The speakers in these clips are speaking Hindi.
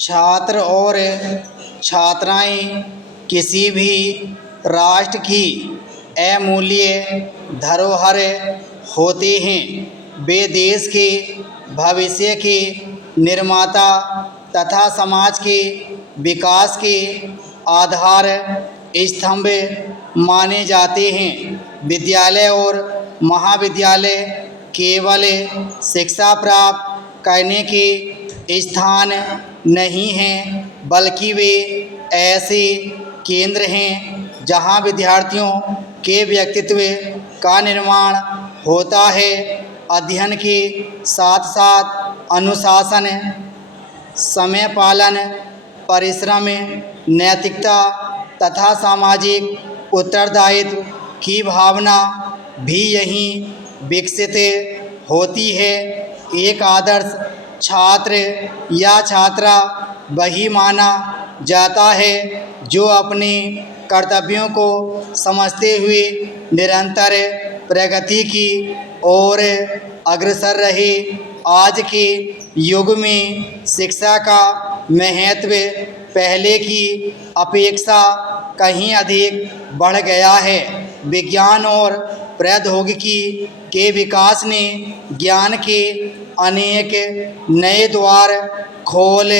छात्र और छात्राएं किसी भी राष्ट्र की अमूल्य धरोहर होते हैं। वे देश के भविष्य के निर्माता तथा समाज के विकास के आधार स्तंभ माने जाते हैं। विद्यालय और महाविद्यालय केवल शिक्षा प्राप्त करने के स्थान नहीं हैं, बल्कि वे ऐसे केंद्र हैं जहां विद्यार्थियों के व्यक्तित्व का निर्माण होता है। अध्ययन के साथ साथ अनुशासन, समय पालन, परिश्रम, नैतिकता तथा सामाजिक उत्तरदायित्व की भावना भी यहीं विकसित होती है। एक आदर्श छात्र या छात्रा वही माना जाता है जो अपने कर्तव्यों को समझते हुए निरंतर प्रगति की ओर अग्रसर रहे। आज के युग में शिक्षा का महत्व पहले की अपेक्षा कहीं अधिक बढ़ गया है। विज्ञान और प्रौद्योगिकी के विकास ने ज्ञान के अनेक नए द्वार खोल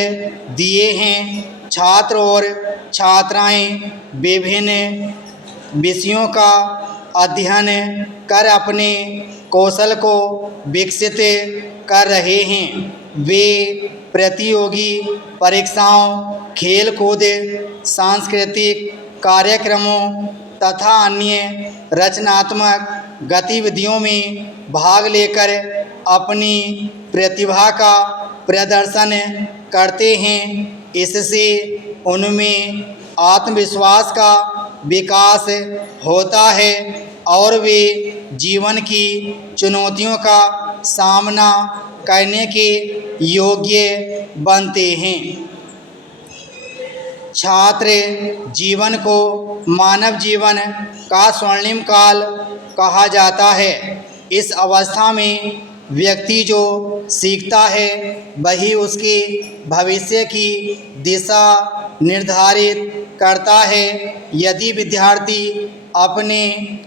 दिए हैं। छात्र और छात्राएं विभिन्न विषयों का अध्ययन कर अपने कौशल को विकसित कर रहे हैं। वे प्रतियोगी परीक्षाओं, खेल कूद, सांस्कृतिक कार्यक्रमों तथा अन्य रचनात्मक गतिविधियों में भाग लेकर अपनी प्रतिभा का प्रदर्शन करते हैं। इससे उनमें आत्मविश्वास का विकास होता है और वे जीवन की चुनौतियों का सामना करने के योग्य बनते हैं। छात्र जीवन को मानव जीवन का स्वर्णिम काल कहा जाता है। इस अवस्था में व्यक्ति जो सीखता है वही उसके भविष्य की दिशा निर्धारित करता है। यदि विद्यार्थी अपने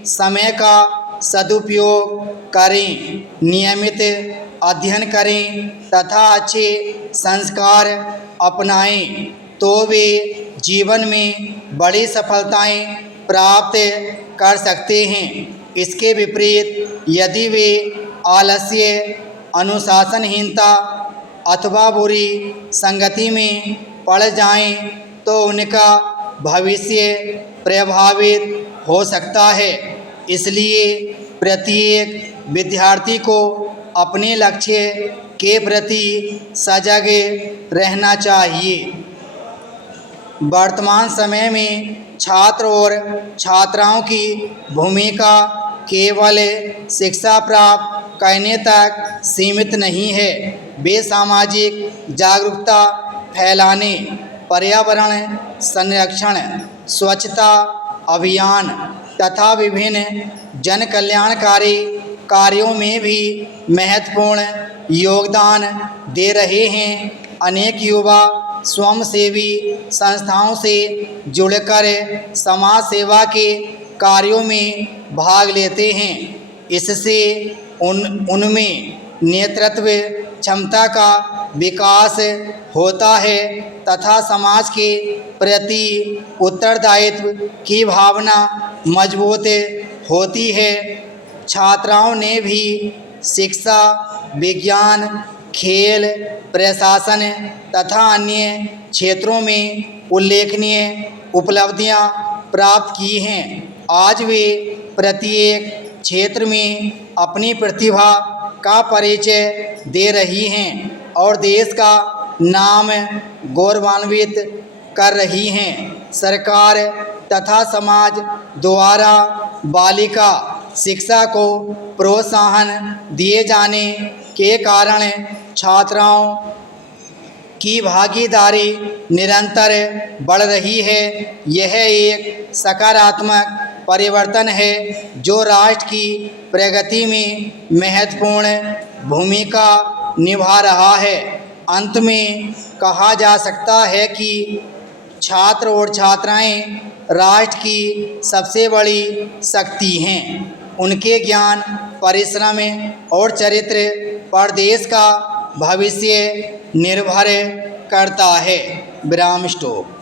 समय का सदुपयोग करें, नियमित अध्ययन करें तथा अच्छे संस्कार अपनाएं, तो वे जीवन में बड़ी सफलताएं प्राप्त कर सकते हैं। इसके विपरीत यदि वे आलस्य, अनुशासनहीनता अथवा बुरी संगति में पड़ जाएं, तो उनका भविष्य प्रभावित हो सकता है। इसलिए प्रत्येक विद्यार्थी को अपने लक्ष्य के प्रति सजग रहना चाहिए। वर्तमान समय में छात्र और छात्राओं की भूमिका केवल शिक्षा प्राप्त करने तक सीमित नहीं है। वे सामाजिक जागरूकता फैलाने, पर्यावरण संरक्षण, स्वच्छता अभियान तथा विभिन्न जन कल्याणकारी कार्यों में भी महत्वपूर्ण योगदान दे रहे हैं। अनेक युवा स्वयंसेवी संस्थाओं से जुड़कर समाज सेवा के कार्यों में भाग लेते हैं। इससे उनमें नेतृत्व क्षमता का विकास होता है तथा समाज के प्रति उत्तरदायित्व की भावना मजबूत होती है। छात्राओं ने भी शिक्षा, विज्ञान, खेल, प्रशासन तथा अन्य क्षेत्रों में उल्लेखनीय उपलब्धियां प्राप्त की हैं। आज वे प्रत्येक क्षेत्र में अपनी प्रतिभा का परिचय दे रही हैं और देश का नाम गौरवान्वित कर रही हैं। सरकार तथा समाज द्वारा बालिका शिक्षा को प्रोत्साहन दिए जाने के कारण छात्राओं की भागीदारी निरंतर बढ़ रही है। यह एक सकारात्मक परिवर्तन है जो राष्ट्र की प्रगति में महत्वपूर्ण भूमिका निभा रहा है। अंत में कहा जा सकता है कि छात्र और छात्राएं राष्ट्र की सबसे बड़ी शक्ति हैं। उनके ज्ञान, परिश्रम और चरित्र पर देश का भविष्य निर्भर करता है। विराम स्टॉप।